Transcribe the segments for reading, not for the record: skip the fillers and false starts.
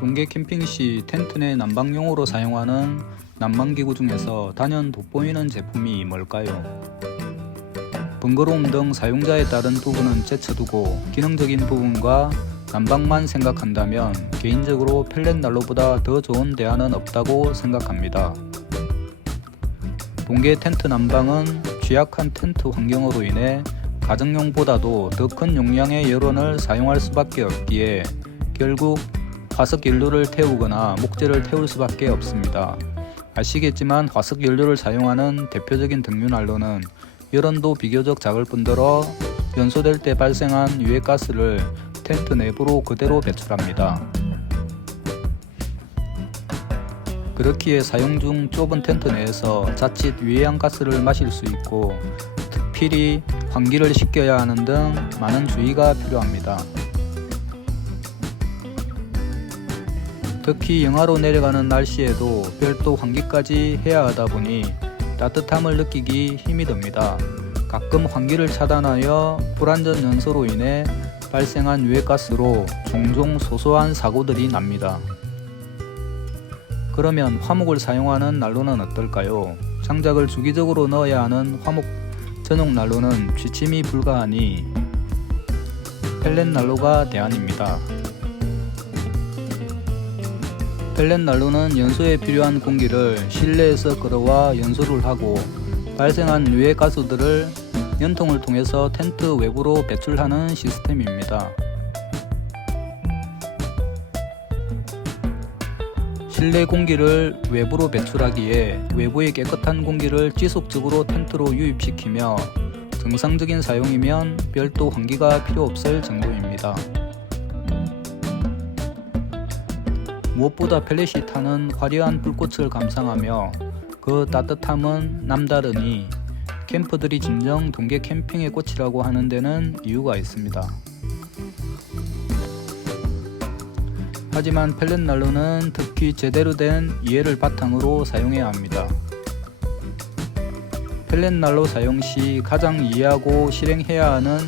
동계 캠핑 시 텐트 내 난방용으로 사용하는 난방기구 중에서 단연 돋보이는 제품이 뭘까요? 번거로움 등 사용자에 따른 부분은 제쳐두고 기능적인 부분과 난방만 생각한다면 개인적으로 펠렛 난로보다 더 좋은 대안은 없다고 생각합니다. 동계 텐트 난방은 취약한 텐트 환경으로 인해 가정용보다도 더 큰 용량의 열원을 사용할 수밖에 없기에 결국 화석연료를 태우거나 목재를 태울 수밖에 없습니다. 아시겠지만 화석연료를 사용하는 대표적인 등유난로는 열원도 비교적 작을 뿐더러 연소될 때 발생한 유해가스를 텐트 내부로 그대로 배출합니다. 그렇기에 사용 중 좁은 텐트 내에서 자칫 유해한 가스를 마실 수 있고 특필히 환기를 시켜야 하는 등 많은 주의가 필요합니다. 특히 영하로 내려가는 날씨에도 별도 환기까지 해야 하다 보니 따뜻함을 느끼기 힘이 듭니다. 가끔 환기를 차단하여 불안전 연소로 인해 발생한 유해가스로 종종 소소한 사고들이 납니다. 그러면 화목을 사용하는 난로는 어떨까요? 장작을 주기적으로 넣어야 하는 화목 전용 난로는 취침이 불가하니 펠렛 난로가 대안입니다. 펠렛 난로는 연소에 필요한 공기를 실내에서 끌어와 연소를 하고 발생한 유해 가스들을 연통을 통해서 텐트 외부로 배출하는 시스템입니다. 실내 공기를 외부로 배출하기에 외부의 깨끗한 공기를 지속적으로 텐트로 유입시키며 정상적인 사용이면 별도 환기가 필요 없을 정도입니다. 무엇보다 펠렛이 타는 화려한 불꽃을 감상하며 그 따뜻함은 남다르니 캠퍼들이 진정 동계 캠핑의 꽃이라고 하는 데는 이유가 있습니다. 하지만 펠렛 난로는 특히 제대로 된 이해를 바탕으로 사용해야 합니다. 펠렛 난로 사용 시 가장 이해하고 실행해야 하는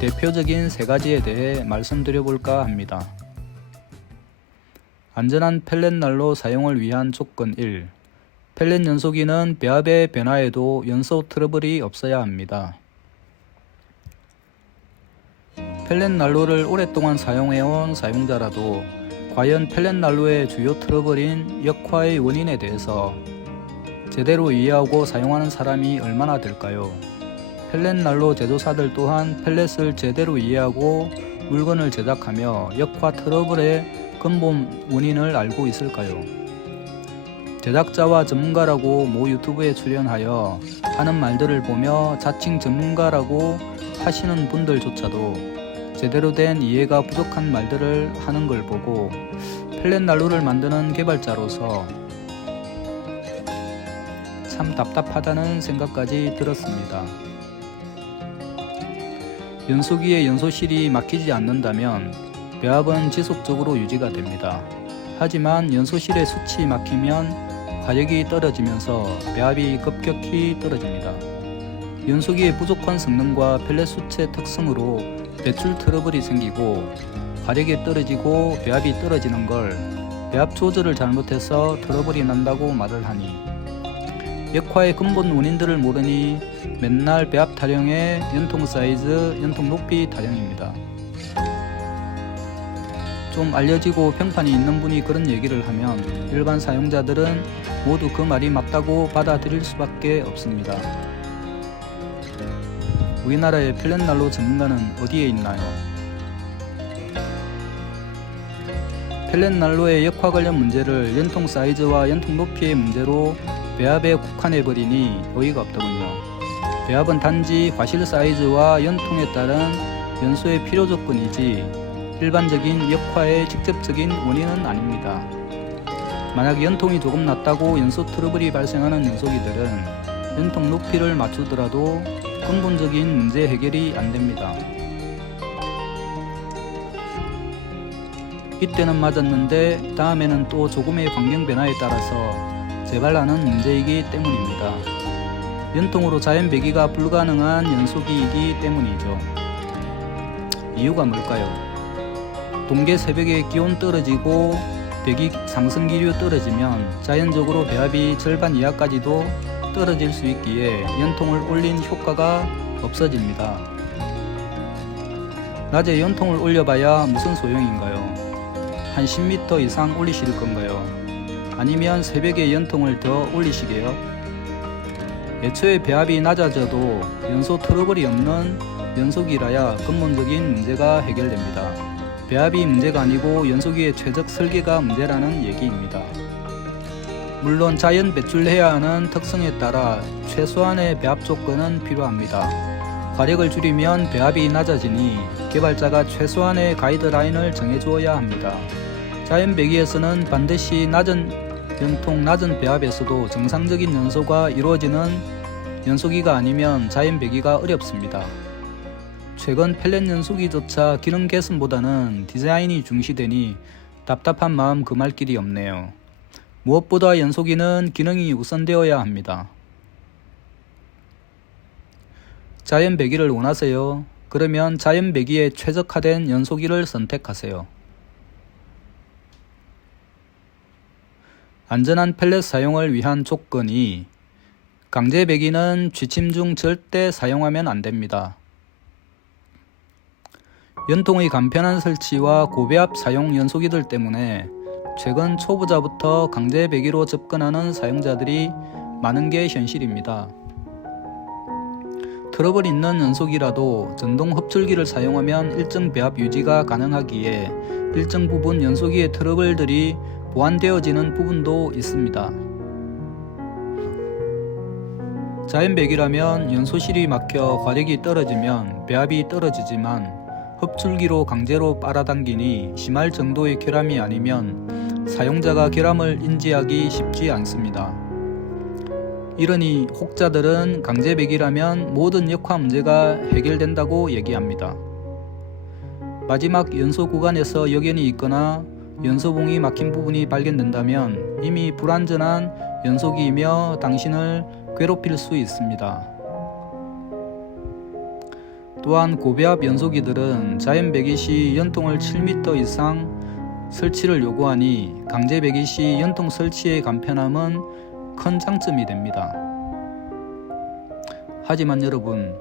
대표적인 세 가지에 대해 말씀드려볼까 합니다. 안전한 펠렛 난로 사용을 위한 조건 1. 펠렛 연소기는 배합의 변화에도 연소 트러블이 없어야 합니다. 펠렛 난로를 오랫동안 사용해온 사용자라도 과연 펠렛 난로의 주요 트러블인 역화의 원인에 대해서 제대로 이해하고 사용하는 사람이 얼마나 될까요? 펠렛 난로 제조사들 또한 펠렛을 제대로 이해하고 물건을 제작하며 역화 트러블의 근본 원인을 알고 있을까요? 제작자와 전문가라고 모 유튜브에 출연하여 하는 말들을 보며 자칭 전문가라고 하시는 분들조차도 제대로 된 이해가 부족한 말들을 하는 걸 보고 펠렛 난로를 만드는 개발자로서 참 답답하다는 생각까지 들었습니다. 연소기의 연소실이 막히지 않는다면 배합은 지속적으로 유지가 됩니다. 하지만 연소실의 숯이 막히면 화력이 떨어지면서 배합이 급격히 떨어집니다. 연소기의 부족한 성능과 펠렛 숯의 특성으로 배출 트러블이 생기고 화력이 떨어지고 배합이 떨어지는 걸 배합 조절을 잘못해서 트러블이 난다고 말을 하니 역화의 근본 원인들을 모르니 맨날 배합 타령에 연통 사이즈, 연통 높이 타령입니다. 좀 알려지고 평판이 있는 분이 그런 얘기를 하면 일반 사용자들은 모두 그 말이 맞다고 받아들일 수밖에 없습니다. 우리나라의 펠렛 난로 전문가는 어디에 있나요? 펠렛 난로의 역화 관련 문제를 연통 사이즈와 연통 높이의 문제로 배합에 국한해버리니 어이가 없더군요. 배합은 단지 화실 사이즈와 연통에 따른 연소의 필요 조건이지 일반적인 역화의 직접적인 원인은 아닙니다. 만약 연통이 조금 낮다고 연소 트러블이 발생하는 연소기들은 연통 높이를 맞추더라도 근본적인 문제 해결이 안됩니다. 이때는 맞았는데 다음에는 또 조금의 환경 변화에 따라서 재발하는 문제이기 때문입니다. 연통으로 자연 배기가 불가능한 연소기이기 때문이죠. 이유가 뭘까요? 동계 새벽에 기온 떨어지고 배기 상승기류 떨어지면 자연적으로 배합이 절반 이하까지도 떨어질 수 있기에 연통을 올린 효과가 없어집니다. 낮에 연통을 올려봐야 무슨 소용인가요? 한 10m 이상 올리실 건가요? 아니면 새벽에 연통을 더 올리시게요? 애초에 배합이 낮아져도 연소 트러블이 없는 연소기라야 근본적인 문제가 해결됩니다. 배합이 문제가 아니고 연소기의 최적 설계가 문제라는 얘기입니다. 물론 자연 배출해야 하는 특성에 따라 최소한의 배합 조건은 필요합니다. 화력을 줄이면 배합이 낮아지니 개발자가 최소한의 가이드라인을 정해주어야 합니다. 자연 배기에서는 반드시 낮은 연통, 낮은 배합에서도 정상적인 연소가 이루어지는 연소기가 아니면 자연 배기가 어렵습니다. 최근 펠렛 연소기조차 기능 개선보다는 디자인이 중시되니 답답한 마음 금할 길이 없네요. 무엇보다 연소기는 기능이 우선되어야 합니다. 자연 배기를 원하세요? 그러면 자연 배기에 최적화된 연소기를 선택하세요. 안전한 펠렛 사용을 위한 조건이 강제 배기는 쥐침 중 절대 사용하면 안됩니다. 연통의 간편한 설치와 고배합 사용 연소기들 때문에 최근 초보자부터 강제 배기로 접근하는 사용자들이 많은 게 현실입니다. 트러블 있는 연소기라도 전동 흡출기를 사용하면 일정 배합 유지가 가능하기에 일정 부분 연소기의 트러블들이 보완되어지는 부분도 있습니다. 자연 배기라면 연소실이 막혀 화력이 떨어지면 배합이 떨어지지만 흡출기로 강제로 빨아당기니 심할 정도의 결함이 아니면 사용자가 결함을 인지하기 쉽지 않습니다. 이러니 혹자들은 강제 배기라면 모든 역화 문제가 해결된다고 얘기합니다. 마지막 연소 구간에서 역연이 있거나 연소봉이 막힌 부분이 발견된다면 이미 불안전한 연소기이며 당신을 괴롭힐 수 있습니다. 또한 고배합 연소기들은 자연 배기 시 연통을 7m 이상 설치를 요구하니 강제 배기 시 연통 설치의 간편함은 큰 장점이 됩니다. 하지만 여러분,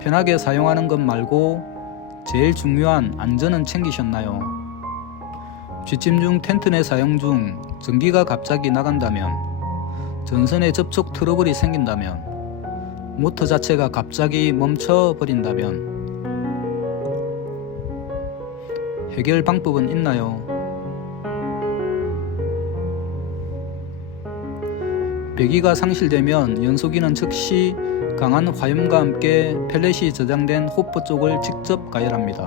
편하게 사용하는 것 말고 제일 중요한 안전은 챙기셨나요? 쥐침 중 텐트 내 사용 중 전기가 갑자기 나간다면, 전선에 접촉 트러블이 생긴다면, 모터 자체가 갑자기 멈춰버린다면 해결 방법은 있나요? 배기가 상실되면 연소기는 즉시 강한 화염과 함께 펠렛이 저장된 호퍼 쪽을 직접 가열합니다.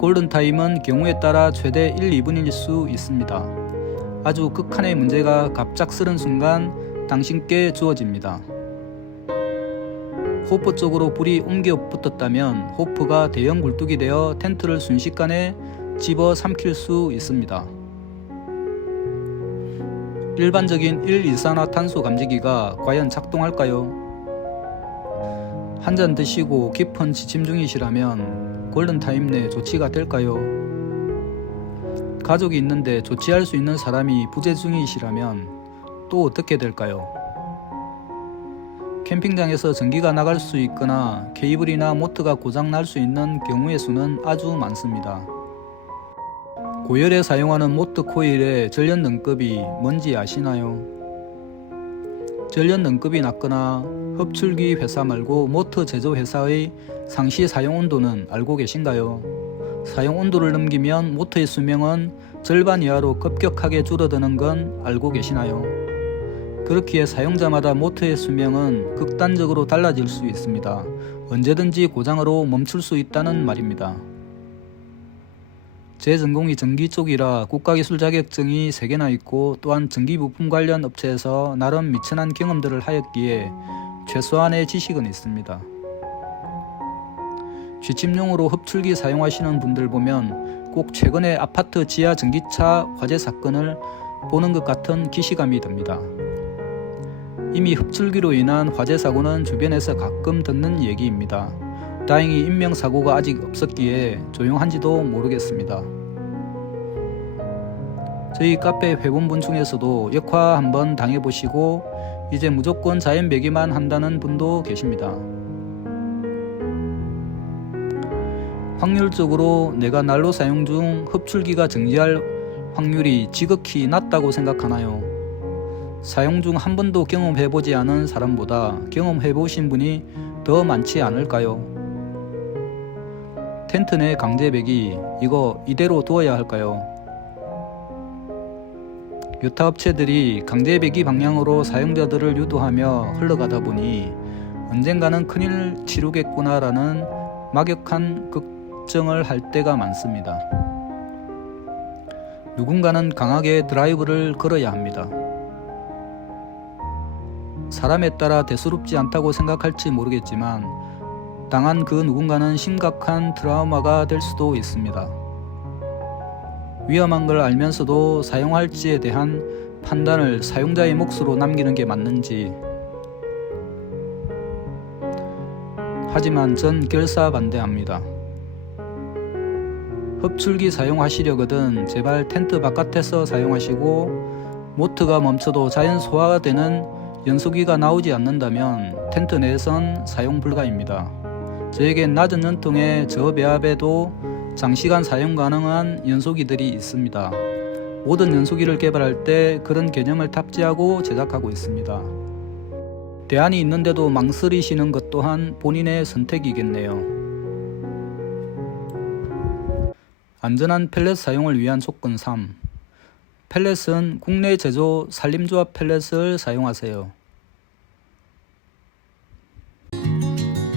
골든타임은 경우에 따라 최대 1-2분일 수 있습니다. 아주 극한의 문제가 갑작스런 순간 당신께 주어집니다. 호퍼 쪽으로 불이 옮겨 붙었다면 호퍼가 대형 굴뚝이 되어 텐트를 순식간에 집어 삼킬 수 있습니다. 일반적인 1-이산화탄소 감지기가 과연 작동할까요? 한 잔 드시고 깊은 지침 중이시라면 골든타임 내 조치가 될까요? 가족이 있는데 조치할 수 있는 사람이 부재 중이시라면 또 어떻게 될까요? 캠핑장에서 전기가 나갈 수 있거나 케이블이나 모터가 고장 날 수 있는 경우의 수는 아주 많습니다. 고열에 사용하는 모터 코일의 전력 등급이 뭔지 아시나요? 전력 등급이 낮거나 흡출기 회사 말고 모터 제조 회사의 상시 사용 온도는 알고 계신가요? 사용 온도를 넘기면 모터의 수명은 절반 이하로 급격하게 줄어드는 건 알고 계시나요? 그렇기에 사용자마다 모터의 수명은 극단적으로 달라질 수 있습니다. 언제든지 고장으로 멈출 수 있다는 말입니다. 제 전공이 전기 쪽이라 국가기술 자격증이 3개나 있고 또한 전기부품 관련 업체에서 나름 미천한 경험들을 하였기에 최소한의 지식은 있습니다. 쥐침용으로 흡출기 사용하시는 분들 보면 꼭 최근에 아파트 지하 전기차 화재 사건을 보는 것 같은 기시감이 듭니다. 이미 흡출기로 인한 화재 사고는 주변에서 가끔 듣는 얘기입니다. 다행히 인명사고가 아직 없었기에 조용한지도 모르겠습니다. 저희 카페 회원분 중에서도 역화 한번 당해보시고 이제 무조건 자연 배기만 한다는 분도 계십니다. 확률적으로 내가 난로 사용 중 흡출기가 정지할 확률이 지극히 낮다고 생각하나요? 사용 중 한 번도 경험해보지 않은 사람보다 경험해보신 분이 더 많지 않을까요? 텐트 내 강제 배기, 이거 이대로 두어야 할까요? 유타업체들이 강제 배기 방향으로 사용자들을 유도하며 흘러가다 보니 언젠가는 큰일 치르겠구나라는 막역한 걱정을 할 때가 많습니다. 누군가는 강하게 드라이브를 걸어야 합니다. 사람에 따라 대수롭지 않다고 생각할지 모르겠지만 당한 그 누군가는 심각한 트라우마가 될 수도 있습니다. 위험한 걸 알면서도 사용할지에 대한 판단을 사용자의 몫으로 남기는 게 맞는지. 하지만 전 결사 반대합니다. 흡출기 사용하시려거든 제발 텐트 바깥에서 사용하시고, 모트가 멈춰도 자연 소화가 되는 연소기가 나오지 않는다면 텐트 내에선 사용 불가입니다. 저에겐 낮은 연통의 저배압에도 장시간 사용 가능한 연소기들이 있습니다. 모든 연소기를 개발할 때 그런 개념을 탑재하고 제작하고 있습니다. 대안이 있는데도 망설이시는 것 또한 본인의 선택이겠네요. 안전한 펠렛 사용을 위한 조건 3. 펠렛은 국내 제조 산림조합 펠렛을 사용하세요.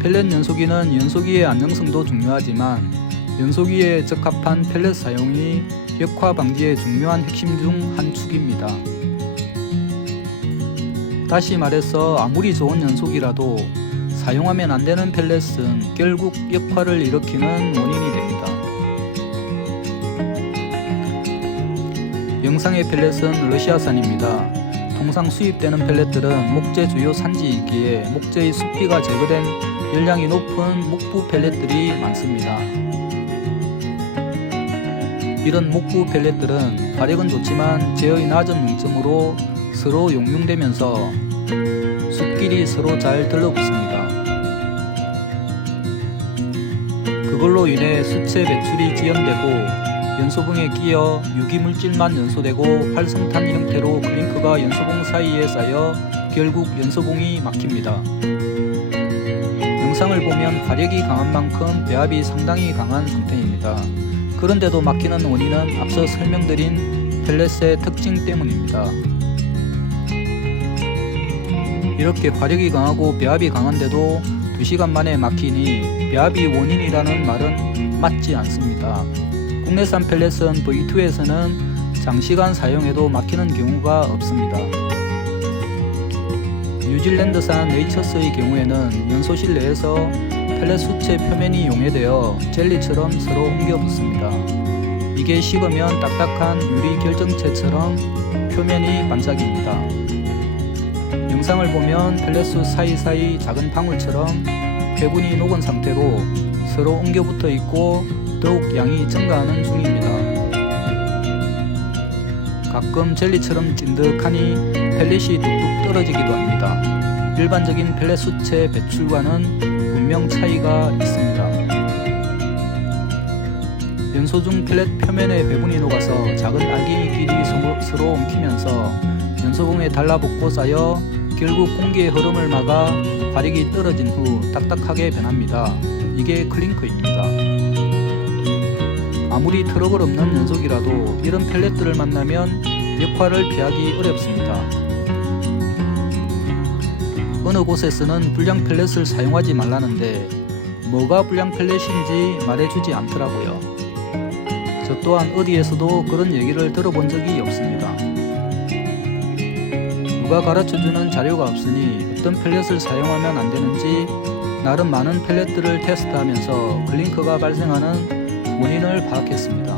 펠렛 연소기는 연소기의 안정성도 중요하지만 연소기에 적합한 펠렛 사용이 역화 방지의 중요한 핵심 중 한 축입니다. 다시 말해서 아무리 좋은 연소기라도 사용하면 안 되는 펠렛은 결국 역화를 일으키는 원인이 됩니다. 영상의 펠렛은 러시아산입니다. 통상 수입되는 펠렛들은 목재 주요 산지이기에 목재의 수피가 제거된 열량이 높은 목부 펠렛들이 많습니다. 이런 목부 펠렛들은 화력은 좋지만 제어의 낮은 능점으로 서로 용융되면서 숲끼리 서로 잘 들러붙습니다. 그걸로 인해 수체 배출이 지연되고 연소봉에 끼어 유기물질만 연소되고 활성탄 형태로 클링크가 연소봉 사이에 쌓여 결국 연소봉이 막힙니다. 영상을 보면 화력이 강한 만큼 배압이 상당히 강한 상태입니다. 그런데도 막히는 원인은 앞서 설명드린 펠렛의 특징 때문입니다. 이렇게 화력이 강하고 배압이 강한데도 2시간 만에 막히니 배압이 원인이라는 말은 맞지 않습니다. 국내산 펠렛은 V2에서는 장시간 사용해도 막히는 경우가 없습니다. 뉴질랜드산 네이처스의 경우에는 연소실 내에서 펠렛 수체 표면이 용해되어 젤리처럼 서로 옮겨 붙습니다. 이게 식으면 딱딱한 유리 결정체처럼 표면이 반짝입니다. 영상을 보면 펠렛수 사이사이 작은 방울처럼 배분이 녹은 상태로 서로 옮겨 붙어 있고 더욱 양이 증가하는 중입니다. 가끔 젤리처럼 찐득하니 펠렛이 뚝뚝 떨어지기도 합니다. 일반적인 펠렛 수체 배출과는 분명 차이가 있습니다. 연소 중 펠렛 표면에 배분이 녹아서 작은 알갱이끼리 서로 엉키면서 연소봉에 달라붙고 쌓여 결국 공기의 흐름을 막아 화력이 떨어진 후 딱딱하게 변합니다. 이게 클링크입니다. 아무리 트러블 없는 연소기라도 이런 펠렛들을 만나면 역화를 피하기 어렵습니다. 어느 곳에서는 불량 펠렛을 사용하지 말라는데 뭐가 불량 펠렛인지 말해주지 않더라고요. 저 또한 어디에서도 그런 얘기를 들어본 적이 없습니다. 누가 가르쳐주는 자료가 없으니 어떤 펠렛을 사용하면 안 되는지 나름 많은 펠렛들을 테스트하면서 클링크가 발생하는 원인을 파악했습니다.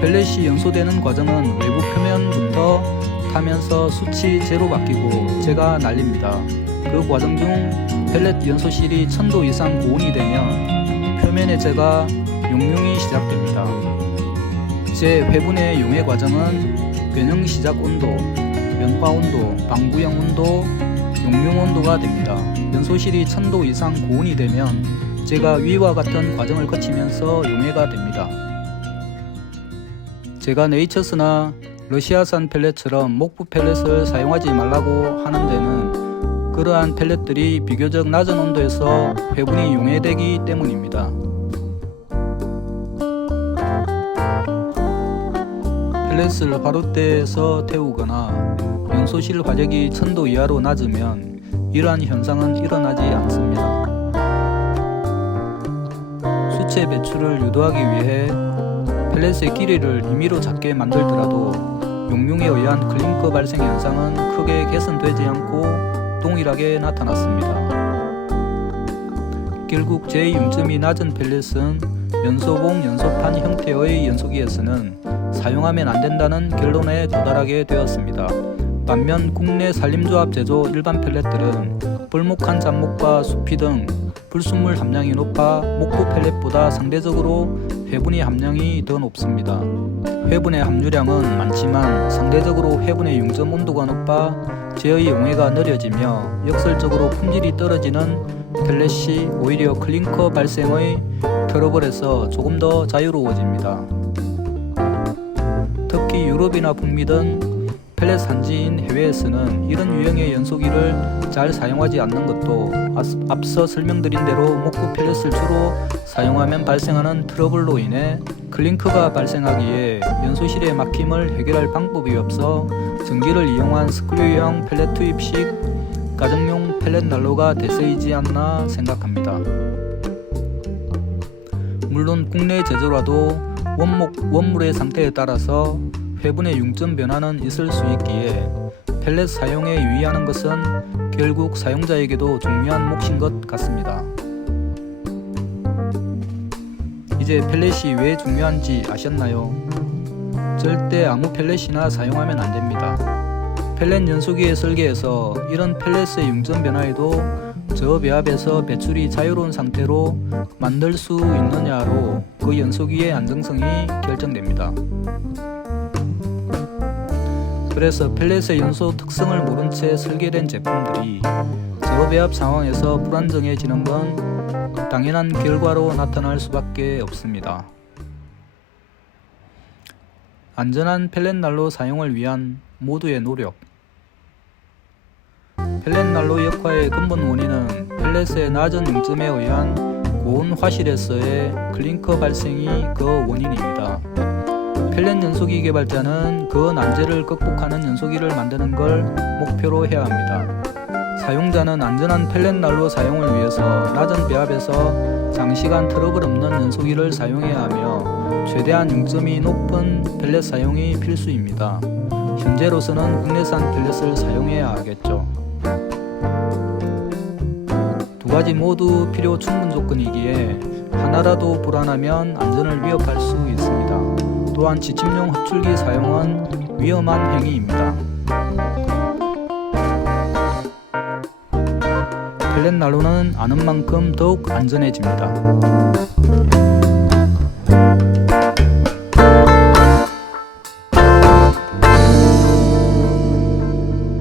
펠렛이 연소되는 과정은 외부 표면부터 타면서 수치 제로 바뀌고 재가 날립니다. 그 과정 중 펠렛 연소실이 1000도 이상 고온이 되면 표면의 재가 용융이 시작됩니다. 이제 회분의 용해 과정은 변형 시작 온도, 연화 온도, 방구형 온도, 용융 온도가 됩니다. 연소실이 1000도 이상 고온이 되면 제가 위와 같은 과정을 거치면서 용해가 됩니다. 제가 네이처스나 러시아산 펠렛처럼 목부 펠렛을 사용하지 말라고 하는 데는 그러한 펠렛들이 비교적 낮은 온도에서 회분이 용해되기 때문입니다. 펠렛을 화롯대에서 태우거나 연소실 화력이 1000도 이하로 낮으면 이러한 현상은 일어나지 않습니다. 수채 배출을 유도하기 위해 펠렛의 길이를 임의로 작게 만들더라도 용융에 의한 클링커 발생 현상은 크게 개선되지 않고 동일하게 나타났습니다. 결국 제2융점이 낮은 펠렛은 연소봉 연소판 형태의 연소기에서는 사용하면 안된다는 결론에 도달하게 되었습니다. 반면 국내 산림조합 제조 일반 펠렛들은 볼목한 잡목과 수피 등 불순물 함량이 높아 목부 펠렛보다 상대적으로 회분의 함량이 더 높습니다. 회분의 함유량은 많지만 상대적으로 회분의 융점 온도가 높아 제의 용해가 느려지며 역설적으로 품질이 떨어지는 펠렛이 오히려 클링커 발생의 트러블에서 조금 더 자유로워집니다. 특히 유럽이나 북미 등 펠렛 산지인 해외에서는 이런 유형의 연소기를 잘 사용하지 않는 것도 앞서 설명드린 대로 목부 펠렛을 주로 사용하면 발생하는 트러블로 인해 클링커가 발생하기에 연소실의 막힘을 해결할 방법이 없어 전기를 이용한 스크류형 펠렛 투입식 가정용 펠렛 난로가 대세이지 않나 생각합니다. 물론 국내 제조라도 원물의 상태에 따라서 회분의 융점 변화는 있을 수 있기에 펠렛 사용에 유의하는 것은 결국 사용자에게도 중요한 몫인 것 같습니다. 이제 펠렛이 왜 중요한지 아셨나요? 절대 아무 펠렛이나 사용하면 안됩니다. 펠렛 연소기의 설계에서 이런 펠렛의 융점 변화에도 저배합에서 배출이 자유로운 상태로 만들 수 있느냐로 그 연소기의 안정성이 결정됩니다. 그래서 펠렛의 연소 특성을 모른 채 설계된 제품들이 저배합 상황에서 불안정해지는 건 당연한 결과로 나타날 수밖에 없습니다. 안전한 펠렛 난로 사용을 위한 모두의 노력. 펠렛 난로 역화의 근본 원인은 펠렛의 낮은 융점에 의한 고온 화실에서의 클링커 발생이 그 원인입니다. 펠렛 연소기 개발자는 그 난제를 극복하는 연소기를 만드는 걸 목표로 해야 합니다. 사용자는 안전한 펠렛 난로 사용을 위해서 낮은 배합에서 장시간 트러블 없는 연소기를 사용해야 하며 최대한 융점이 높은 펠렛 사용이 필수입니다. 현재로서는 국내산 펠렛을 사용해야 하겠죠. 두 가지 모두 필요 충분 조건이기에 하나라도 불안하면 안전을 위협할 수 있습니다. 또한 지침용 흡출기 사용은 위험한 행위입니다. 펠렛 난로는 아는 만큼 더욱 안전해집니다.